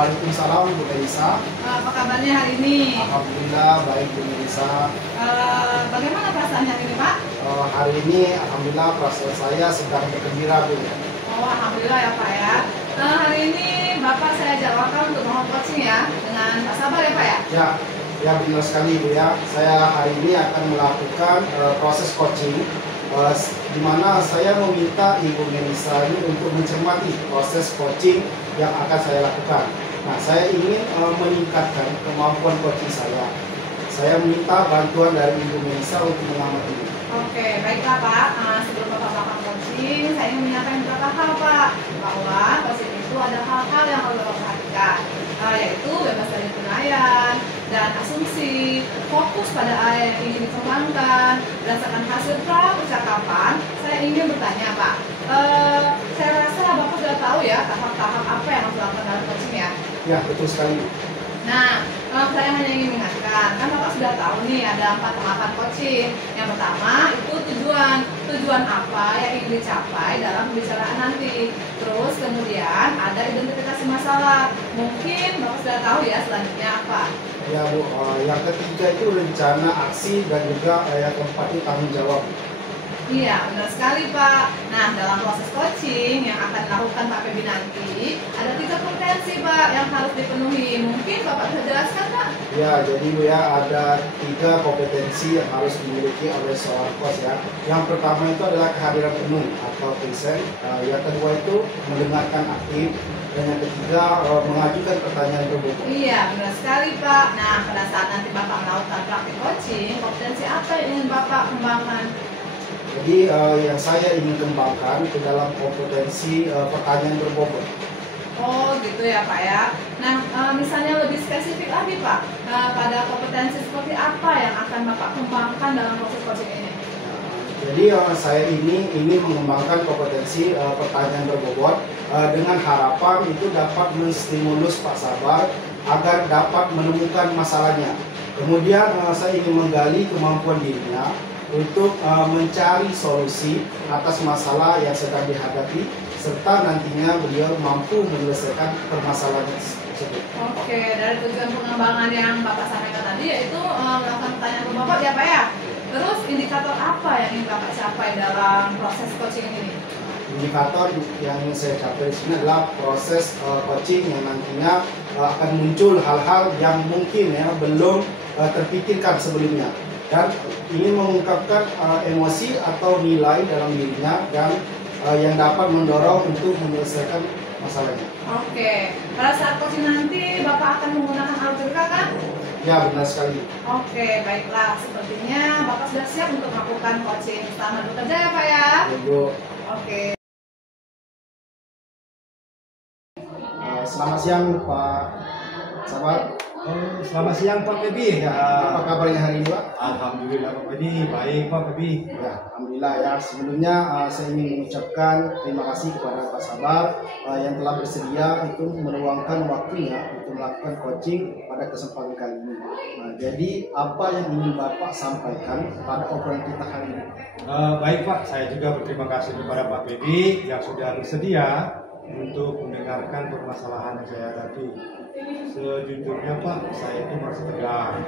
Waalaikumsalam Bu Melisa. Apa kabarnya hari ini? Alhamdulillah baik Bu Melisa. Bagaimana perasaan hari ini, Pak? Hari ini alhamdulillah perasaan saya sedang bergembira Bu. Oh, alhamdulillah ya Pak ya. Hari ini Bapak saya jadwalkan untuk mau coaching ya dengan Pak Sabar ya Pak ya? Ya benar sekali Bu ya. Saya hari ini akan melakukan proses coaching, di mana saya meminta Ibu Melisa ini untuk mencermati proses coaching yang akan saya lakukan. Nah, saya ingin meningkatkan kemampuan coaching saya. Saya minta bantuan dari Ibu Melisa untuk mengamati ini. Oke, baiklah Pak. Sebelum Bapak melakukan coaching, saya ingin menyampaikan beberapa hal Pak, bahwa coaching itu ada hal-hal yang harus Bapak perhatikan, yaitu bebas dari penilaian dan asumsi, fokus pada area yang ingin dikembangkan. Berdasarkan hasil percakapan, saya ingin bertanya Pak. Saya rasa Bapak sudah tahu ya tahap-tahap apa yang harus dilakukan dalam coaching ya? Ya, betul sekali. Nah, saya hanya ingin mengingatkan, kan Bapak sudah tahu nih ada 4 tahapan coaching. Yang pertama itu tujuan apa yang ingin dicapai dalam pembicaraan nanti. Terus kemudian ada identifikasi masalah. Mungkin Bapak sudah tahu ya selanjutnya apa? Ya Bu, yang ketiga itu rencana aksi dan juga yang keempat itu tanggung jawab. Iya, benar sekali Pak. Nah, dalam proses coaching yang akan dilakukan Pak Febi nanti, ada 3 kompetensi Pak yang harus dipenuhi. Mungkin Bapak bisa jelaskan Pak? Ya, jadi Bu ya, ada 3 kompetensi yang harus dimiliki oleh seorang coach ya. Yang pertama itu adalah kehadiran penuh atau present. Yang kedua itu mendengarkan aktif. Dan yang ketiga mengajukan pertanyaan terbuka. Iya, benar sekali Pak. Nah, pada saat nanti Bapak melakukan praktik coaching, kompetensi apa yang ingin Bapak kembangkan? Jadi yang saya ingin kembangkan ke dalam kompetensi pertanyaan berbobot. Oh gitu ya Pak ya. Nah misalnya lebih spesifik lagi Pak, pada kompetensi seperti apa yang akan Bapak kembangkan dalam proses coaching ini? Jadi saya ini ingin mengembangkan kompetensi pertanyaan berbobot dengan harapan itu dapat menstimulus Pak Sabar agar dapat menemukan masalahnya. Kemudian saya ingin menggali kemampuan dirinya untuk mencari solusi atas masalah yang sedang dihadapi, serta nantinya beliau mampu menyelesaikan permasalahan tersebut. Oke, dari tujuan pengembangan yang Bapak sampaikan tadi yaitu melakukan pertanyaan ke Bapak ya Pak ya. Terus indikator apa yang ingin Bapak capai dalam proses coaching ini? Indikator yang ingin saya capai di sini adalah proses coaching yang nantinya akan muncul hal-hal yang mungkin ya belum terpikirkan sebelumnya, dan ingin mengungkapkan emosi atau nilai dalam dirinya dan yang dapat mendorong untuk menyelesaikan masalahnya. Oke, pada saat coaching nanti Bapak akan menggunakan alat cerita kan? Ya, benar sekali. Oke, baiklah. Sepertinya Bapak sudah siap untuk melakukan coaching. Selamat bekerja ya Pak ya. Ya, Bu. Oke. Selamat siang Pak Sabar. Selamat siang Pak Febi. Ya, apa kabarnya hari ini Pak? Alhamdulillah Pak Febi, baik Pak Febi. Ya, alhamdulillah ya. Sebelumnya saya ingin mengucapkan terima kasih kepada Pak Sabar yang telah bersedia itu meluangkan waktunya untuk melakukan coaching pada kesempatan kali ini. Nah, jadi apa yang ingin Bapak sampaikan pada obrolan kita hari ini? Baik Pak, saya juga berterima kasih kepada Pak Febi yang sudah bersedia untuk mendengarkan permasalahan yang saya hadapi. Sejujurnya Pak, saya itu merasa tegang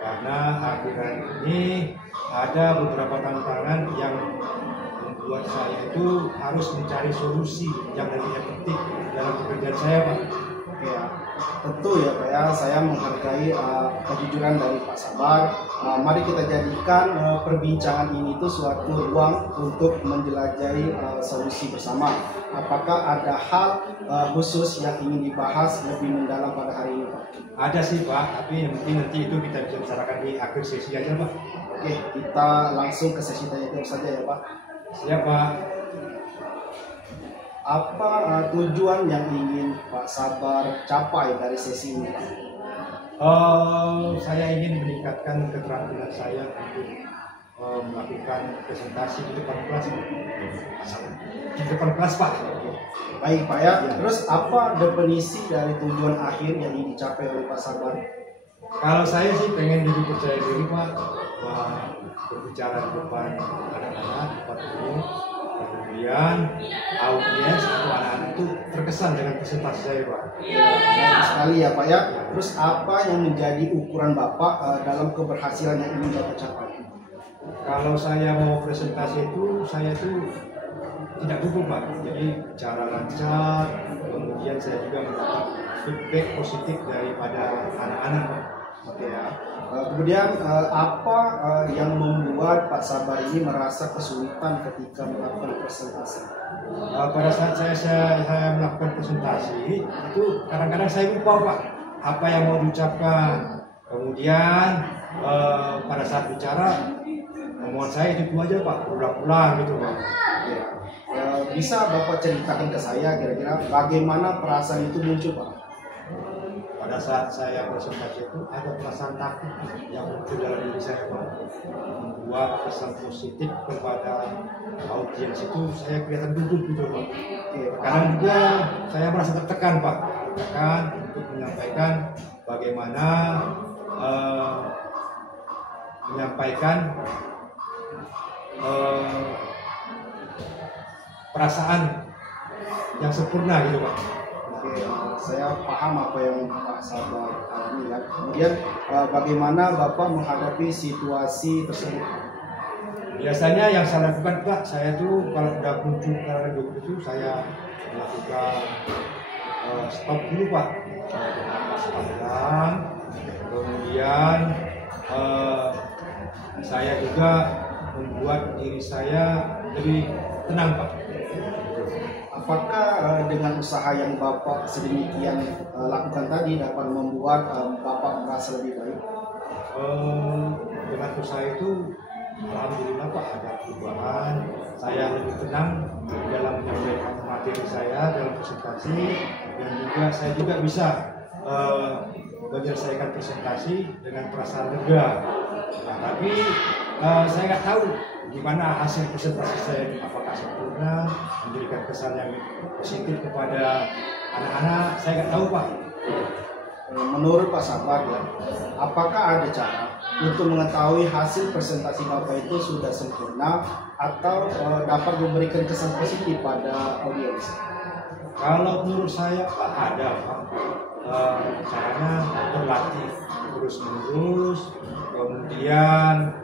karena akhir-akhir ini ada beberapa tantangan yang membuat saya itu harus mencari solusi yang lebih efektif dalam pekerjaan saya Pak. Ya, tentu ya Pak ya, saya menghargai kejujuran dari Pak Sabar. Mari kita jadikan perbincangan ini itu suatu ruang untuk menjelajahi solusi bersama. Apakah ada hal khusus yang ingin dibahas lebih mendalam pada hari ini Pak? Ada sih Pak, tapi yang penting nanti itu kita bisa bicarakan di akhir sesi aja Pak. Oke, kita langsung ke sesi tanya jawab saja ya Pak. Siap Pak. Apa tujuan yang ingin Pak Sabar capai dari sesi ini Pak? Saya ingin meningkatkan keterampilan saya untuk melakukan presentasi di depan kelas. Di depan kelas Pak. Baik Pak ya. Terus apa definisi dari tujuan akhir yang ingin dicapai oleh Pak Sabar? Kalau saya sih pengen lebih percaya diri Pak, berbicara di depan anak-anak, depan umum, kemudian audiens atau anak-anak itu berkesan dengan presentasi saya, Pak. Baik sekali ya Pak ya. Terus apa yang menjadi ukuran Bapak dalam keberhasilan yang ingin Bapak capai? Kalau saya mau presentasi itu, saya itu tidak gugup, Pak. Jadi cara lancar, kemudian saya juga mendapat feedback positif daripada anak-anak, Pak. Oke ya. Kemudian apa yang membuat Pak Sabar ini merasa kesulitan ketika melakukan presentasi? Pada saat saya melakukan presentasi itu kadang-kadang saya lupa, Pak, apa yang mau diucapkan. Kemudian pada saat bicara omongan saya itu aja, Pak, ulang-ulang gitu, Pak. Ya. Bisa Bapak ceritakan ke saya kira-kira bagaimana perasaan itu muncul, Pak? Pada saat saya presentasi itu ada perasaan takut yang muncul dalam diri saya, Pak. Membuat kesan positif kepada audiens itu saya kelihatan gugup gitu, Pak. Kadang juga saya merasa tertekan, Pak. Tertekan untuk menyampaikan bagaimana menyampaikan perasaan yang sempurna gitu, Pak. Oke, saya paham apa yang Pak Sabar alami ya. Kemudian bagaimana Bapak menghadapi situasi tersebut? Biasanya yang saya lakukan, Pak, saya tuh kalau udah muncul karena gugup itu saya melakukan stop dulu, Pak. Saya bernapas panjang, kemudian saya juga membuat diri saya lebih tenang, Pak. Apakah dengan usaha yang Bapak sedemikian lakukan tadi dapat membuat Bapak merasa lebih baik? Dengan usaha itu alhamdulillah, Pak, ada perubahan. Saya lebih tenang dalam menyampaikan materi saya dalam presentasi, dan juga saya juga bisa menyelesaikan presentasi dengan perasaan lega. Nah, tapi saya nggak tahu gimana hasil presentasi saya itu, apakah sempurna, memberikan kesan yang positif kepada anak-anak, saya nggak tahu, Pak. Menurut Pak Sabar ya, apakah ada cara untuk mengetahui hasil presentasi Bapak itu sudah sempurna atau dapat memberikan kesan positif pada audiens? Kalau menurut saya, Pak, ada, Pak. Caranya berlatih terus-menerus, kemudian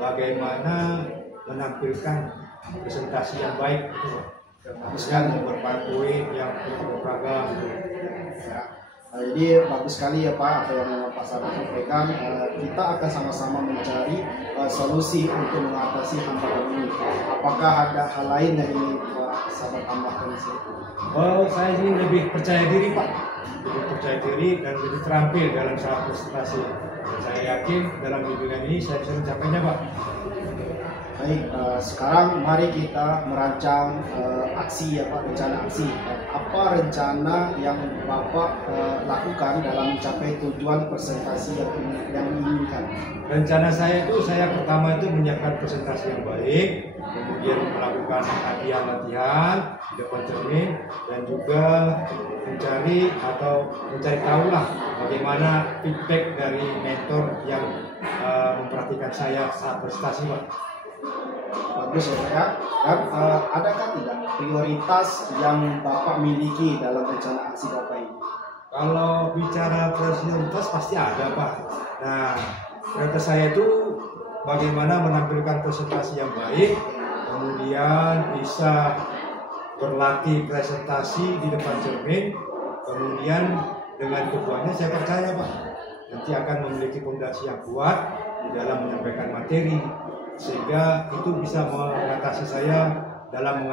bagaimana menampilkan presentasi yang baik itu, yang berpantui, yang beragam gitu. Ya. Jadi bagus sekali ya Pak apa yang Pak Sabar sampaikan. Kita akan sama-sama mencari solusi untuk mengatasi hambatan ini. Apakah ada hal lain yang ingin Pak Sabar tambahkan di sini? Saya ini lebih percaya diri, Pak. Lebih percaya diri dan lebih terampil dalam saat presentasi. Saya yakin dalam bimbingan ini saya bisa mencapainya, Pak. Baik, sekarang mari kita merancang aksi ya Pak, rencana aksi. Apa rencana yang Bapak lakukan dalam mencapai tujuan presentasi yang diinginkan? Rencana saya itu, saya pertama itu menyiapkan presentasi yang baik, kemudian melakukan latihan di depan cermin, dan juga mencari tahu lah bagaimana feedback dari mentor yang memperhatikan saya saat presentasi, Pak. Bagus ya Pak ya. Dan adakah tidak prioritas yang Bapak miliki dalam rencana aksi Bapak ini? Kalau bicara prioritas pasti ada, Pak. Nah, prioritas saya itu bagaimana menampilkan presentasi yang baik, kemudian bisa berlatih presentasi di depan cermin, kemudian dengan keduanya saya percaya, Pak, nanti akan memiliki fondasi yang kuat di dalam menyampaikan materi, sehingga itu bisa mengatasi saya dalam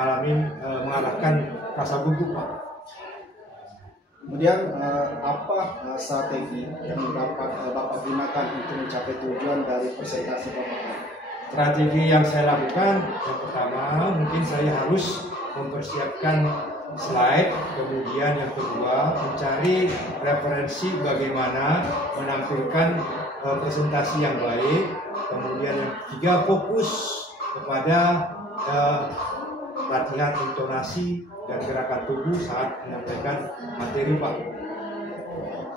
mengalahkan rasa gugup, Pak. Kemudian apa strategi yang dapat Bapak gunakan untuk mencapai tujuan dari presentasi Bapak? Strategi yang saya lakukan, yang pertama mungkin saya harus mempersiapkan slide, kemudian yang kedua mencari referensi bagaimana menampilkan presentasi yang baik, kemudian yang ketiga fokus kepada latihan intonasi dan gerakan tubuh saat menyampaikan materi, Pak.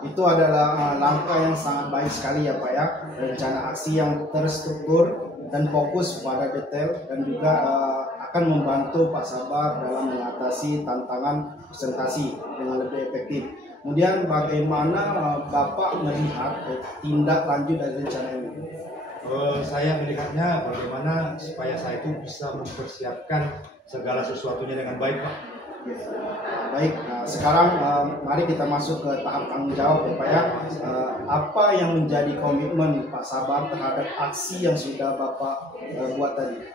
Itu adalah langkah yang sangat baik sekali ya Pak ya. Rencana aksi yang terstruktur dan fokus pada detail, dan juga akan membantu Pak Sabar dalam mengatasi tantangan presentasi dengan lebih efektif. Kemudian bagaimana Bapak melihat tindak lanjut dari rencana ini? Saya melihatnya bagaimana supaya saya itu bisa mempersiapkan segala sesuatunya dengan baik, Pak. Baik, sekarang mari kita masuk ke tahap tanggung jawab ya Pak ya. Apa yang menjadi komitmen Pak Sabar terhadap aksi yang sudah Bapak buat tadi?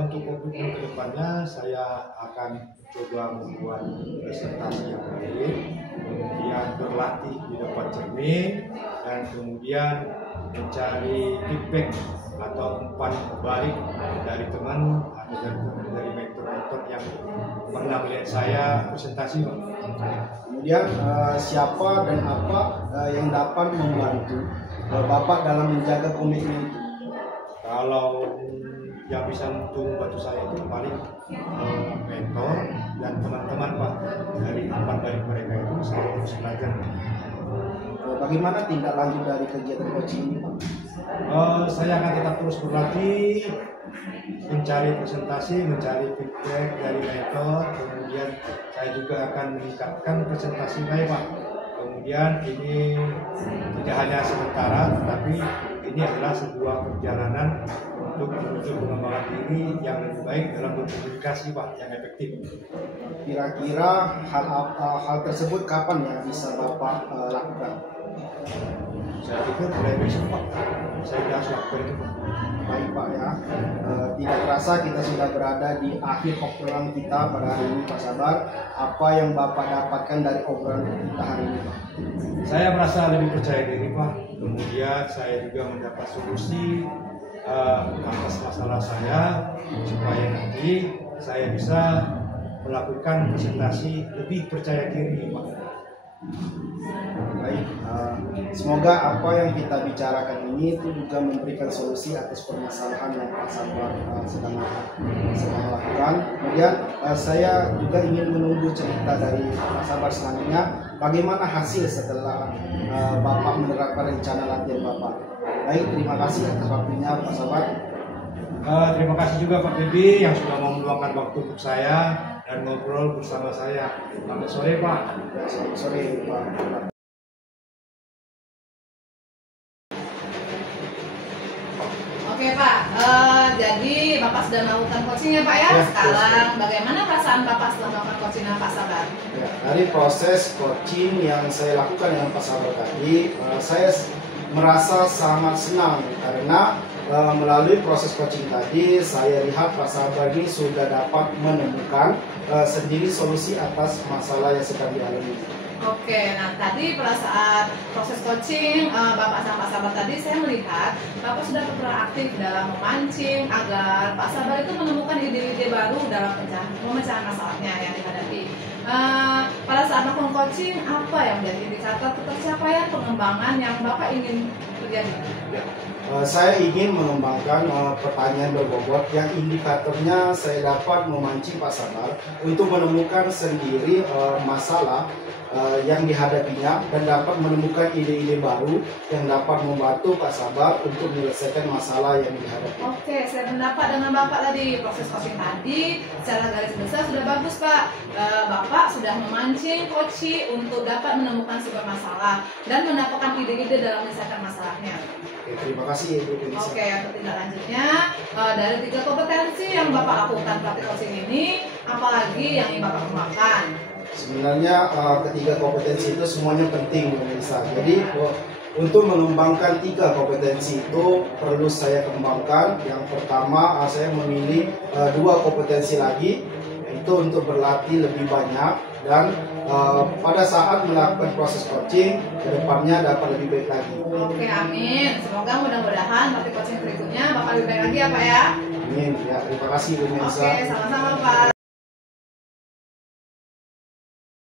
Untuk komitmen kedepannya saya akan coba membuat presentasi yang baik, kemudian berlatih di depan cermin, dan kemudian mencari feedback atau umpan balik dari teman atau dari mentor-mentor yang pernah melihat saya presentasi, Pak. Kemudian siapa dan apa yang dapat membantu Bapak dalam menjaga komitmen itu? Kalau yang bisa membantu saya itu paling mentor dan teman-teman, Pak. Dari umpan balik mereka itu saya harus belajar. Bagaimana tindak lanjut dari kegiatan coaching ini, Pak? Saya akan tetap terus berlatih, mencari presentasi, mencari feedback dari mentor, kemudian saya juga akan meningkatkan presentasi saya, Pak. Kemudian ini tidak hanya sementara, tetapi ini adalah sebuah perjalanan untuk menuju pengembangan diri yang lebih baik dalam berkomunikasi, Pak, yang efektif. Kira-kira hal tersebut kapan yang bisa Bapak lakukan? Saya pikir mulai besok, Pak. Saya harus lakukan itu, Pak. Baik Pak ya, tidak terasa kita sudah berada di akhir obrolan kita pada hari ini Pak Sabar. Apa yang Bapak dapatkan dari obrolan kita hari ini, Pak? Saya merasa lebih percaya diri, Pak. Kemudian saya juga mendapat solusi atas masalah saya, supaya nanti saya bisa melakukan presentasi lebih percaya diri, Pak. Baik, semoga apa yang kita bicarakan ini itu juga memberikan solusi atas permasalahan yang Pak Sabar sedang lakukan. Kemudian saya juga ingin menunggu cerita dari Pak Sabar selanjutnya, bagaimana hasil setelah Bapak menerapkan rencana latihan Bapak. Baik, terima kasih atas waktunya Pak Sabar. Terima kasih juga Pak Bibi yang sudah mau meluangkan waktu untuk saya dan ngobrol bersama saya. Selamat sore, Pak. Ya, selamat sore Pak. Oke Pak, jadi Bapak sudah melakukan coaching ya Pak ya? Ya, Sekarang bagaimana perasaan Bapak setelah melakukan coaching dengan Pak Sabar? Ya, dari proses coaching yang saya lakukan dengan Pak Sabar tadi, saya merasa sangat senang karena melalui proses coaching tadi saya lihat Pak Sabar ini sudah dapat menemukan sendiri solusi atas masalah yang sedang dialami. Oke, nah tadi pada saat proses coaching Bapak sama Pak Sabar tadi saya melihat Bapak sudah proaktif dalam memancing agar Pak Sabar itu menemukan ide-ide baru dalam pemecahan masalahnya yang dihadapi. Pada saat melakukan coaching, apa yang menjadi indikator tercapaian pengembangan yang Bapak ingin terjadi? Ya. Saya ingin mengembangkan pertanyaan berbobot yang indikatornya saya dapat memancing Pak Sabar untuk menemukan sendiri masalah yang dihadapinya dan dapat menemukan ide-ide baru yang dapat membantu Pak Sabar untuk menyelesaikan masalah yang dihadapi. Oke, saya pendapat dengan Bapak tadi, proses coaching tadi secara garis besar sudah bagus Pak. Bapak sudah memancing coaching untuk dapat menemukan sebuah masalah dan mendapatkan ide-ide dalam menyelesaikan masalahnya. Oke, terima kasih Ibu Denisa. Oke, untuk tindak lanjutnya dari 3 kompetensi yang Bapak lakukan praktik coaching ini, apalagi yang ingin Bapak kembangkan? Sebenarnya ketiga kompetensi itu semuanya penting pemirsa. Jadi untuk mengembangkan 3 kompetensi itu perlu saya kembangkan. Yang pertama saya memilih 2 kompetensi lagi, yaitu untuk berlatih lebih banyak dan pada saat melakukan proses coaching kedepannya dapat lebih baik lagi. Oke, amin. Semoga mudah-mudahan praktik coaching berikutnya Bapak lebih baik lagi ya Pak ya. Amin. Ya, terima kasih Bu Denisa. Oke, sama-sama Pak.